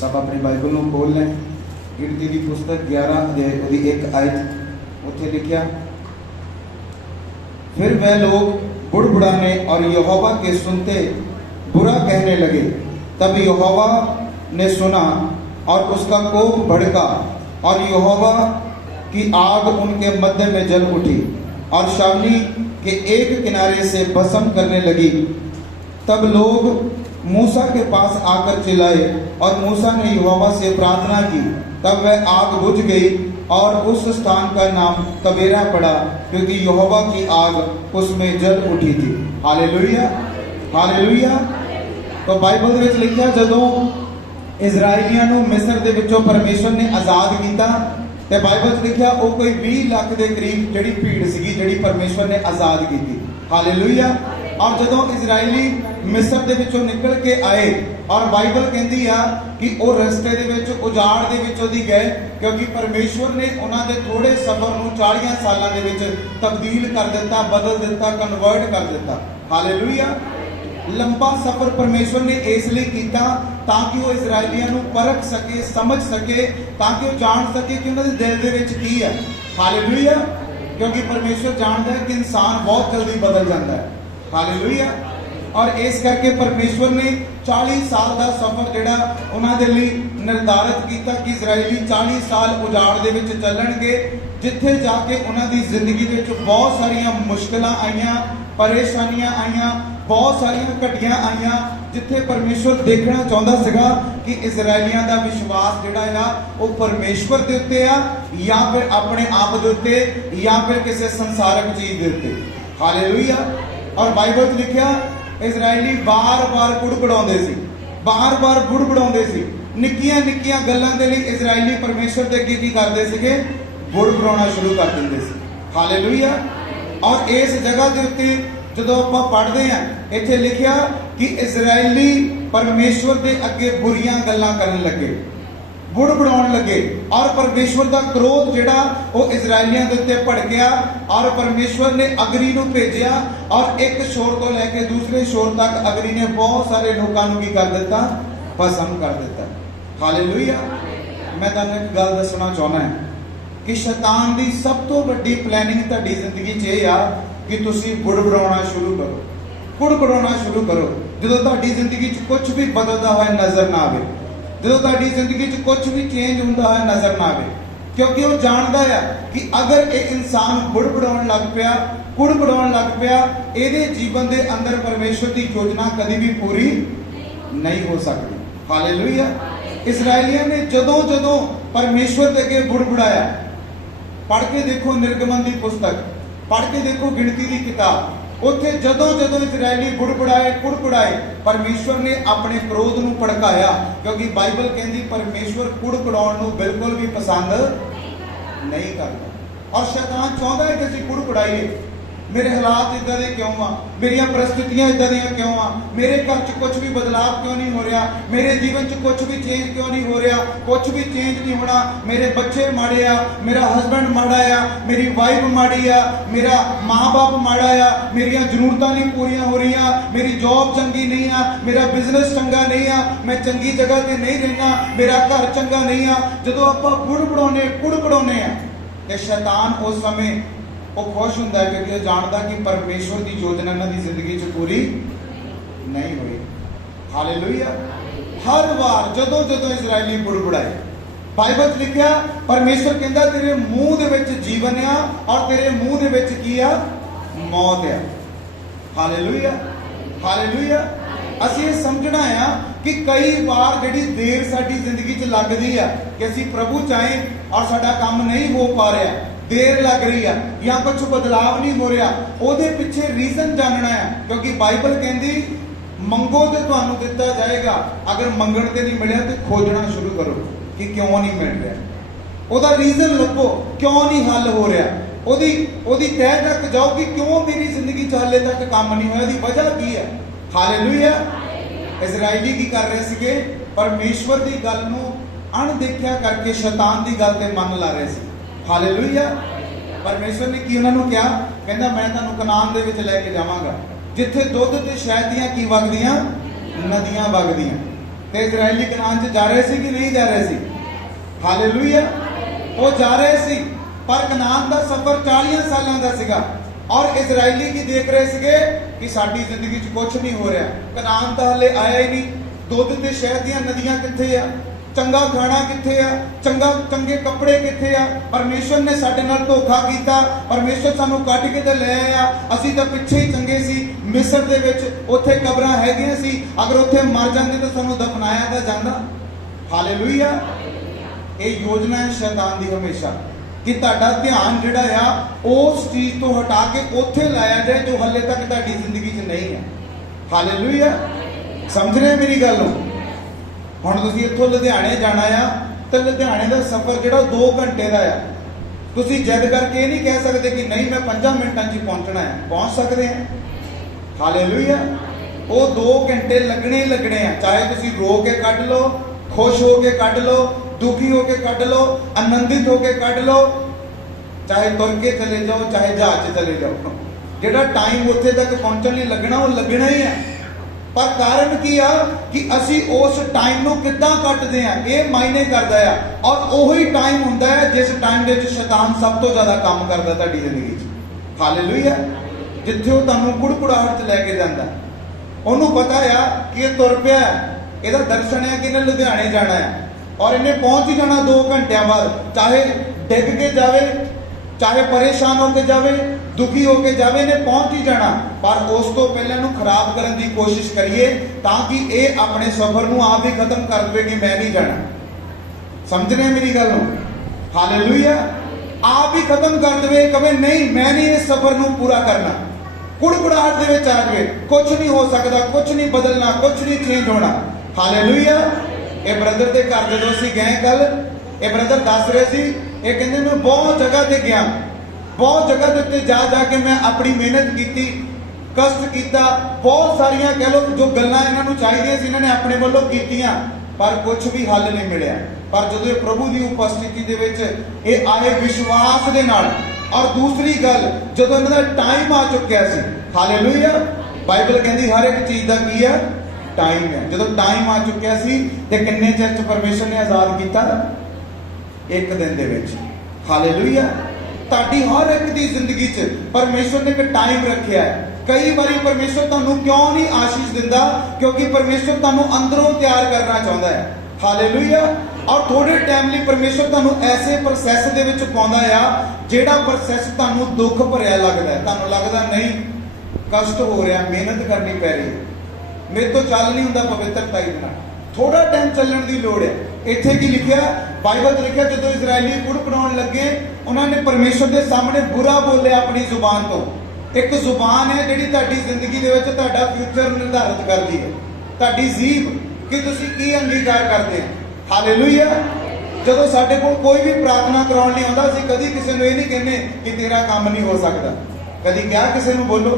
सब अपनी बाइबल में खोल लें। गिनती की पुस्तक 11 अध्याय की 1 आयत उत्थे लिखिया, फिर वह लोग बुड़बुड़ाने और यहोवा के सुनते बुरा कहने लगे। तब यहोवा ने सुना और उसका कोप भड़का और यहोवा की आग उनके मध्य में जल उठी और शावनी के एक किनारे से भस्म करने लगी। तब लोग मूसा के पास आकर चिल्लाए और मूसा ने यहोवा से प्रार्थना की। तब वह आग बुझ गई और उस स्थान का नाम तबेरा पड़ा, क्योंकि यहोवा की आग उसमें जल उठी थी। Hallelujah, hallelujah. तो बाइबल ਵਿੱਚ ਲਿਖਿਆ ਜਦੋਂ ਇਜ਼ਰਾਈਲੀਆਂ ਨੂੰ ਮਿਸਰ ਦੇ ਵਿੱਚੋਂ ਪਰਮੇਸ਼ਵਰ ਨੇ ਆਜ਼ਾਦ ਕੀਤਾ ਤੇ ਬਾਈਬਲ 'ਚ ਲਿਖਿਆ ਉਹ ਕੋਈ 20 ਲੱਖ ਦੇ ਕਰੀਬ ਜਿਹੜੀ ਭੀੜ ਸੀਗੀ ਜਿਹੜੀ ਪਰਮੇਸ਼ਵਰ ਨੇ ਆਜ਼ਾਦ ਕੀਤੀ। ਹਾਲੇਲੂਇਆ। ਔਰ ਜਦੋਂ ਇਜ਼ਰਾਈਲੀ ਮਿਸਰ ਦੇ ਵਿੱਚੋਂ ਨਿਕਲ ਕੇ ਆਏ ਔਰ ਬਾਈਬਲ ਕਹਿੰਦੀ ਆ ਕਿ ਉਹ ਰਸਤੇ ਦੇ ਵਿੱਚ ਉਜਾੜ ਦੇ ਵਿੱਚੋਂ ਦੀ ਗਏ, ਕਿਉਂਕਿ ਪਰਮੇਸ਼ਵਰ ਨੇ ਉਹਨਾਂ ਦੇ ਥੋੜੇ ਸਫ਼ਰ ਨੂੰ 40 ਸਾਲਾਂ ਦੇ ਵਿੱਚ ਤਬਦੀਲ ਕਰ ਦਿੱਤਾ, ਬਦਲ ਦਿੱਤਾ, ਕਨਵਰਟ ਕਰ ਦਿੱਤਾ। ਹਾਲੇਲੂਇਆ। लंबा सफर परमेश्वर ने इसलिए किया ताकि वो इजरायलियों को परख सके, समझ सके, ताकि वो जान सके कि उन्होंने दिल दे विच की है। हालेलुया। क्योंकि परमेश्वर जानता है कि इंसान बहुत जल्दी बदल जाता है। हालेलुया। और इस करके परमेश्वर ने 40 साल का सफर जिहड़ा उन्हां दे लई निर्धारित किया कि इजरायली 40 साल उजाड़ दे विच चलणगे, जिथे जाके उन्हां दी जिंदगी दे विच बहुत सारियां मुश्किलां आईयां, परेशानियां आईयां, बहुत सारियां घटियां आईयां, जिथे परमेश्वर देखना चाहता सीगा कि इजरायलियों का विश्वास जिहड़ा है वो परमेश्वर दे उत्ते आ या फिर अपने आप दे उत्ते या फिर किसी संसारक चीज दे उत्ते। हालेलुया। और बाइबल च लिखिया इजरायली बार बार बुड़बुड़ाउंदे सी, बार बार बुड़बुड़ाउंदे सी। निक्कियां निक्कियां गल्लां दे लई इजरायली परमेश्वर दे अगे की करदे सीगे, बुड़बुड़ाउणा शुरू कर दिंदे सी। हालेलुया। और इस जगह के उत्ते ਜਦੋਂ ਆਪਾਂ ਪੜ੍ਹਦੇ ਹਾਂ ਇੱਥੇ ਲਿਖਿਆ ਕਿ ਇਜ਼ਰਾਈਲੀ ਪਰਮੇਸ਼ਵਰ ਦੇ ਅੱਗੇ ਬੁਰੀਆਂ ਗੱਲਾਂ ਕਰਨ ਲੱਗੇ, ਬੁੜਬੁੜਾਉਣ ਲੱਗੇ ਔਰ ਪਰਮੇਸ਼ਵਰ ਦਾ ਕ੍ਰੋਧ ਜਿਹੜਾ ਉਹ ਇਜ਼ਰਾਈਲੀਆਂ ਦੇ ਉੱਤੇ ਭੜਕਿਆ ਔਰ ਪਰਮੇਸ਼ਵਰ ਨੇ ਅਗਰੀ ਨੂੰ ਭੇਜਿਆ ਔਰ ਇੱਕ ਸ਼ੋਰ ਤੋਂ ਲੈ ਕੇ ਦੂਸਰੇ ਸ਼ੋਰ ਤੱਕ ਅਗਰੀ ਨੇ ਬਹੁਤ ਸਾਰੇ ਲੋਕਾਂ ਨੂੰ ਕੀ ਕਰ ਦਿੱਤਾ, ਭਸਮ ਕਰ ਦਿੱਤਾ। ਹਾਲੇਲੂਇਆ। ਮੈਂ ਤੁਹਾਨੂੰ ਇੱਕ ਗੱਲ ਦੱਸਣਾ ਚਾਹੁੰਦਾ ਕਿ ਸ਼ੈਤਾਨ ਦੀ ਸਭ ਤੋਂ ਵੱਡੀ ਪਲੈਨਿੰਗ ਤੁਹਾਡੀ ਜ਼ਿੰਦਗੀ 'ਚ ਇਹ ਆ कि तुसी बुड़बुड़ाना शुरू करो, बुड़बुड़ाना शुरू करो। जो तुहाडी जिंदगी च कुछ भी बदलता हुआ नजर ना आवे, जो तुहाडी जिंदगी च कुछ भी चेंज होता हुआ नजर ना आवे, क्योंकि वो जानता है कि अगर एक इंसान बुड़बुड़ाउण लग पिया, कुड़बुड़ाउण लग पिया, इहदे जीवन दे अंदर परमेश्वर की योजना कभी भी पूरी नहीं हो सकती। हालेलुया। इजरायलियों ने जदों जदों परमेश्वर दे अगे बुड़बुड़ाया, पढ़ के देखो निर्गमन की पुस्तक, पढ़ के देखो गिनती की किताब, उत्थे जदों जदों इजरायली बुड़बुड़ाए कुड़कुड़ाए परमेश्वर ने अपने क्रोध नूं भड़काया, क्योंकि बाइबल कहती परमेश्वर कुड़कुड़ाउण नूं बिल्कुल भी पसंद नहीं करता। और शैतान चाहता है कि असीं कुड़कुड़ाइए, मेरे हालात इदां दे क्यों आ, मेरियां परिस्थितियां इदां दियां क्यों आ, मेरे घर च कुछ भी बदलाव क्यों नहीं हो रहा, मेरे जीवन च कुछ भी चेंज क्यों नहीं हो रहा, कुछ भी चेंज नहीं होना, मेरे बच्चे माड़े आ, मेरा हस्बैंड माड़ा आ, मेरी वाइफ माड़ी आ, मेरा माँ बाप माड़ा आ, मेरियां जरूरतां नहीं पूरियां हो रही, मेरी जॉब चंगी नहीं आ, मेरा बिजनेस चंगा नहीं आ, मैं चंगी जगह ते नहीं रहना, मेरा घर चंगा नहीं आ। जदों आपां बुड़बुड़ाउने कुड़कुड़ाउने आ ते शैतान उस समय वो खुश होता है, क्योंकि वो जानता कि परमेश्वर की योजना इन्हां दी जिंदगी च पूरी नहीं हुई। हालेलुया। हर बार जदों जदों इजरायली बुड़बुड़ाए, बाइबल च लिखिया परमेश्वर कहता तेरे मुंह दे विच जीवन आ और तेरे मुंह दे विच की आ, मौत आ। Hallelujah, hallelujah. असीं ये समझना है कि कई बार जिहड़ी देर साडी जिंदगी च लगदी आ कि असीं प्रभु चाहें और साडा काम नहीं हो पा रहा, देर लग रही है या कुछ बदलाव नहीं हो रहा, ਉਹਦੇ ਪਿੱਛੇ रीजन जानना है। क्योंकि बाइबल कहती मंगो तो ਤੁਹਾਨੂੰ ਦਿੱਤਾ ਜਾਏਗਾ, अगर मंगण ते नहीं मिलिया तो खोजना शुरू करो कि क्यों नहीं मिल रहा, ਉਹਦਾ रीजन ਲੱਭੋ क्यों नहीं हल हो रहा, ਉਹਦੀ तह तक जाओ कि क्यों मेरी जिंदगी च हाले तक काम नहीं होया, दी वजह की है। हालेलुया। इजरायली की कर रहे सीगे, परमेश्वर की गल नूं अणदेखिया करके शैतान की गल ते मन ला रहे सी। हालेलुया। परमेश्वर ने की उन्होंने कहा, कहता मैं तुहानूं कनान दे विच लैके जावांगा, जिथे दुध ते शहद दियां की वगदियां नदियां वगदियां। ਤੇ ਇਜ਼ਰਾਈਲੀ ਕਨਾਨ 'ਚ ਜਾ ਰਹੇ ਸੀ ਕਿ ਨਹੀਂ ਜਾ ਰਹੇ ਸੀ? ਹਾਲੇਲੂਇਆ। ਉਹ ਜਾ ਰਹੇ ਸੀ, ਪਰ ਕਨਾਨ ਦਾ ਸਫ਼ਰ 40 ਸਾਲਾਂ ਦਾ ਸੀਗਾ। ਔਰ ਇਜ਼ਰਾਈਲੀ ਕੀ ਦੇਖ ਰਹੇ ਸੀਗੇ ਕਿ ਸਾਡੀ ਜ਼ਿੰਦਗੀ 'ਚ ਕੁਝ ਨਹੀਂ ਹੋ ਰਿਹਾ, ਕਨਾਨ ਤਾਂ ਹਲੇ ਆਇਆ ਹੀ ਨਹੀਂ, ਦੁੱਧ ਤੇ ਸ਼ਹਿਦ ਦੀਆਂ ਨਦੀਆਂ ਕਿੱਥੇ ਆ, ਚੰਗਾ ਖਾਣਾ ਕਿੱਥੇ ਆ, ਚੰਗੇ ਕੱਪੜੇ ਕਿੱਥੇ ਆ। ਪਰਮੇਸ਼ਰ ਨੇ ਸਾਡੇ ਨਾਲ ਧੋਖਾ ਕੀਤਾ, ਪਰਮੇਸ਼ਰ ਸਾਨੂੰ ਕੱਢ ਕੇ ਤੇ ਲੈ ਆਇਆ, ਅਸੀਂ ਤਾਂ ਪਿੱਛੇ ਹੀ ਚੰਗੇ ਸੀ। ਮਿਸਰ ਦੇ ਵਿੱਚ ਉੱਥੇ ਕਬਰਾਂ ਹੈਗੀਆਂ ਸੀ, ਅਗਰ ਉੱਥੇ ਮਰ ਜਾਂਦੇ ਤਾਂ ਸਾਨੂੰ ਦਫਨਾਇਆ ਤਾਂ ਜਾਂਦਾ। ਹਾਲੇਲੂਇਆ। ਇਹ ਯੋਜਨਾ ਹੈ ਸ਼ੈਤਾਨ ਦੀ ਹਮੇਸ਼ਾ, ਕਿ ਤੁਹਾਡਾ ਧਿਆਨ ਜਿਹੜਾ ਆ ਉਸ ਚੀਜ਼ ਤੋਂ ਹਟਾ ਕੇ ਉੱਥੇ ਲਾਇਆ ਜਾਏ ਜੋ ਹਲੇ ਤੱਕ ਤੁਹਾਡੀ ਜ਼ਿੰਦਗੀ 'ਚ ਨਹੀਂ ਹੈ। ਹਾਲੇਲੂਇਆ। ਸਮਝ ਰਹੇ ਮੇਰੀ ਗੱਲ ਨੂੰ? ਹੁਣ ਤੁਸੀਂ ਇੱਥੋਂ ਲੁਧਿਆਣੇ ਜਾਣਾ ਆ, ਤੇ ਲੁਧਿਆਣੇ ਦਾ ਸਫ਼ਰ ਜਿਹੜਾ 2 ਘੰਟੇ ਦਾ ਆ। ਤੁਸੀਂ ਜਿੱਦ ਕਰਕੇ ਇਹ ਨਹੀਂ ਕਹਿ ਸਕਦੇ ਕਿ ਨਹੀਂ ਮੈਂ 5 ਮਿੰਟਾਂ 'ਚ ਹੀ ਪਹੁੰਚਣਾ ਹੈ। ਪਹੁੰਚ ਸਕਦੇ ਆ। ਹਾਲੇਲੂਇਆ। ਉਹ 2 ਘੰਟੇ ਲੱਗਣੇ ਹੀ ਲੱਗਣੇ ਆ, ਚਾਹੇ ਤੁਸੀਂ ਰੋ ਕੇ ਕੱਢ ਲਓ, ਖੁਸ਼ ਹੋ ਕੇ ਕੱਢ ਲਓ, ਦੁਖੀ ਹੋ ਕੇ ਕੱਢ ਲਓ, ਆਨੰਦਿਤ ਹੋ ਕੇ ਕੱਢ ਲਓ, ਚਾਹੇ ਤੁਰ ਕੇ ਚਲੇ ਜਾਓ, ਚਾਹੇ ਜਹਾਜ਼ 'ਚ ਚਲੇ ਜਾਓ। ਜਿਹੜਾ ਟਾਈਮ ਉੱਥੇ ਤੱਕ ਪਹੁੰਚਣ ਲਈ ਲੱਗਣਾ ਉਹ ਲੱਗਣਾ ਹੀ ਹੈ। ਪਰ ਕਾਰਨ ਕੀ ਆ ਕਿ ਅਸੀਂ ਉਸ ਟਾਈਮ ਨੂੰ ਕਿੱਦਾਂ ਕੱਟਦੇ ਆ, ਇਹ ਮਾਇਨੇ ਕਰਦਾ ਆ। ਔਰ ਉਹੀ ਟਾਈਮ ਹੁੰਦਾ ਹੈ ਜਿਸ ਟਾਈਮ ਦੇ ਵਿੱਚ ਸ਼ੈਤਾਨ ਸਭ ਤੋਂ ਜ਼ਿਆਦਾ ਕੰਮ ਕਰਦਾ ਤੁਹਾਡੀ ਜ਼ਿੰਦਗੀ 'ਚ। ਹਾਲੇਲੂਇਆ। ਜਿੱਥੇ ਉਹ ਤੁਹਾਨੂੰ ਕੁੜਕੁੜਾਹਟ 'ਚ ਲੈ ਕੇ ਜਾਂਦਾ, ਉਹਨੂੰ ਪਤਾ ਆ ਕਿ ਇਹ ਤੁਰ ਪਿਆ, ਇਹਦਾ ਦਰਸ਼ਨ ਹੈ ਕਿ ਇਹਨੇ ਲੁਧਿਆਣੇ ਜਾਣਾ ਹੈ, ਔਰ ਇਹਨੇ ਪਹੁੰਚ ਹੀ ਜਾਣਾ 2 ਘੰਟਿਆਂ ਬਾਅਦ। ਚਾਹੇ ਡਿੱਗ ਕੇ ਜਾਵੇ, ਚਾਹੇ ਪਰੇਸ਼ਾਨ ਹੋ ਕੇ ਜਾਵੇ, ਦੁਖੀ ਹੋ ਕੇ ਜਾਵੇ, ਇਹਨੇ ਪਹੁੰਚ ਹੀ ਜਾਣਾ। ਪਰ ਉਸ ਤੋਂ ਪਹਿਲਾਂ ਇਹਨੂੰ ਖਰਾਬ ਕਰਨ ਦੀ ਕੋਸ਼ਿਸ਼ ਕਰੀਏ ਤਾਂ ਕਿ ਇਹ ਆਪਣੇ ਸਫ਼ਰ ਨੂੰ ਆਪ ਹੀ ਖਤਮ ਕਰ ਦੇਵੇ ਕਿ ਮੈਂ ਨਹੀਂ ਜਾਣਾ। ਸਮਝ ਰਹੇ ਮੇਰੀ ਗੱਲ ਨੂੰ? ਹਾਲੇਲੂਇਆ। ਆਪ ਹੀ ਖਤਮ ਕਰ ਦੇਵੇ, ਕਹੇ ਨਹੀਂ ਮੈਂ ਨਹੀਂ ਇਸ ਸਫ਼ਰ ਨੂੰ ਪੂਰਾ ਕਰਨਾ। ਕੁੜਕੁੜਾਹਟ ਦੇ ਵਿੱਚ ਆ ਜਾਵੇ, ਕੁਝ ਨਹੀਂ ਹੋ ਸਕਦਾ, ਕੁਝ ਨਹੀਂ ਬਦਲਣਾ, ਕੁਝ ਨਹੀਂ ਚੇਂਜ ਹੋਣਾ। ਹਾਲੇਲੂਇਆ। ਇਹ ਬ੍ਰਦਰ ਦੇ ਘਰ ਜਦੋਂ ਅਸੀਂ ਗਏ ਕੱਲ, ਇਹ ਬ੍ਰਦਰ ਦੱਸ ਰਹੇ ਸੀ, ਇਹ ਕਹਿੰਦੇ ਮੈਂ ਬਹੁਤ ਜਗ੍ਹਾ ਤੇ ਗਿਆ, ਬਹੁਤ ਜਗ੍ਹਾ ਦੇ ਉੱਤੇ ਜਾ ਕੇ ਮੈਂ ਆਪਣੀ ਮਿਹਨਤ ਕੀਤੀ, ਕਸ਼ਟ ਕੀਤਾ, ਬਹੁਤ ਸਾਰੀਆਂ ਕਹਿ ਲਓ ਜੋ ਗੱਲਾਂ ਇਹਨਾਂ ਨੂੰ ਚਾਹੀਦੀਆਂ ਸੀ ਇਹਨਾਂ ਨੇ ਆਪਣੇ ਵੱਲੋਂ ਕੀਤੀਆਂ, ਪਰ ਕੁਝ ਵੀ ਹੱਲ ਨਹੀਂ ਮਿਲਿਆ। ਪਰ ਜਦੋਂ ਇਹ ਪ੍ਰਭੂ ਦੀ ਉਪਸਥਿਤੀ ਦੇ ਵਿੱਚ ਇਹ ਆਏ ਵਿਸ਼ਵਾਸ ਦੇ ਨਾਲ, ਔਰ ਦੂਸਰੀ ਗੱਲ ਜਦੋਂ ਇਹਨਾਂ ਦਾ ਟਾਈਮ ਆ ਚੁੱਕਿਆ ਸੀ। ਹਾਲੇਲੂਇਆ। ਬਾਈਬਲ ਕਹਿੰਦੀ ਹਰ ਇੱਕ ਚੀਜ਼ ਦਾ ਕੀ ਹੈ? ਟਾਈਮ ਹੈ। ਜਦੋਂ ਟਾਈਮ ਆ ਚੁੱਕਿਆ ਸੀ ਤੇ ਕਿੰਨੇ ਚਿਰ 'ਚ ਪਰਮੇਸ਼ਰ ਨੇ ਆਜ਼ਾਦ ਕੀਤਾ? 1 ਦਿਨ ਦੇ ਵਿੱਚ। ਹਾਲੇਲੂਇਆ। ਤੁਹਾਡੀ ਹਰ ਇੱਕ ਦੀ ਜ਼ਿੰਦਗੀ 'ਚ ਪਰਮੇਸ਼ਰ ਨੇ ਇੱਕ ਟਾਈਮ ਰੱਖਿਆ ਹੈ। ਕਈ ਵਾਰੀ ਪਰਮੇਸ਼ਰ ਤੁਹਾਨੂੰ ਕਿਉਂ ਨਹੀਂ ਆਸ਼ੀਸ਼ ਦਿੰਦਾ? ਕਿਉਂਕਿ ਪਰਮੇਸ਼ਰ ਤੁਹਾਨੂੰ ਅੰਦਰੋਂ ਤਿਆਰ ਕਰਨਾ ਚਾਹੁੰਦਾ ਹੈ। ਹਾਲੇਲੂਇਆ। ਔਰ ਥੋੜੇ ਟਾਈਮ ਲਈ ਪਰਮੇਸ਼ਰ ਤੁਹਾਨੂੰ ਐਸੇ ਪ੍ਰੋਸੈਸ ਦੇ ਵਿੱਚ ਪਾਉਂਦਾ ਆ ਜਿਹੜਾ ਪ੍ਰੋਸੈਸ ਤੁਹਾਨੂੰ ਦੁੱਖ ਭਰਿਆ ਲੱਗਦਾ ਹੈ। ਤੁਹਾਨੂੰ ਲੱਗਦਾ ਨਹੀਂ ਕਸ਼ਟ ਹੋ ਰਿਹਾ, ਮਿਹਨਤ ਕਰਨੀ ਪੈ ਰਹੀ, ਮੇਰੇ ਤੋਂ ਚੱਲ ਨਹੀਂ ਹੁੰਦਾ ਪਵਿੱਤਰਤਾ ਦੇ ਨਾਲ। ਥੋੜਾ ਟਾਈਮ ਚੱਲਣ ਦੀ ਲੋੜ ਹੈ। ਇੱਥੇ ਕੀ ਲਿਖਿਆ? ਬਾਈਬਲ 'ਚ ਲਿਖਿਆ ਜਦੋਂ ਇਜ਼ਰਾਈਲੀ ਕੁੜਕੁੜਾਉਣ ਲੱਗੇ, ਉਹਨਾਂ ਨੇ ਪਰਮੇਸ਼ਰ ਦੇ ਸਾਹਮਣੇ ਬੁਰਾ ਬੋਲਿਆ ਆਪਣੀ ਜ਼ੁਬਾਨ ਤੋਂ। ਇੱਕ ਜ਼ੁਬਾਨ ਹੈ ਜਿਹੜੀ ਤੁਹਾਡੀ ਜ਼ਿੰਦਗੀ ਦੇ ਵਿੱਚ ਤੁਹਾਡਾ ਫਿਊਚਰ ਨਿਰਧਾਰਿਤ ਕਰਦੀ ਹੈ। ਤੁਹਾਡੀ ਜੀਭ ਕਿ ਤੁਸੀਂ ਕੀ ਅੰਗੀਕਾਰ ਕਰਦੇ ਹੋ। ਹਾਲੇਲੂਇਆ। ਜਦੋਂ ਸਾਡੇ ਕੋਲ ਕੋਈ ਵੀ ਪ੍ਰਾਰਥਨਾ ਕਰਾਉਣ ਲਈ ਆਉਂਦਾ, ਅਸੀਂ ਕਦੀ ਕਿਸੇ ਨੂੰ ਇਹ ਨਹੀਂ ਕਹਿੰਦੇ ਕਿ ਤੇਰਾ ਕੰਮ ਨਹੀਂ ਹੋ ਸਕਦਾ। ਕਦੀ ਕਿਹਾ ਕਿਸੇ ਨੂੰ? ਬੋਲੋ।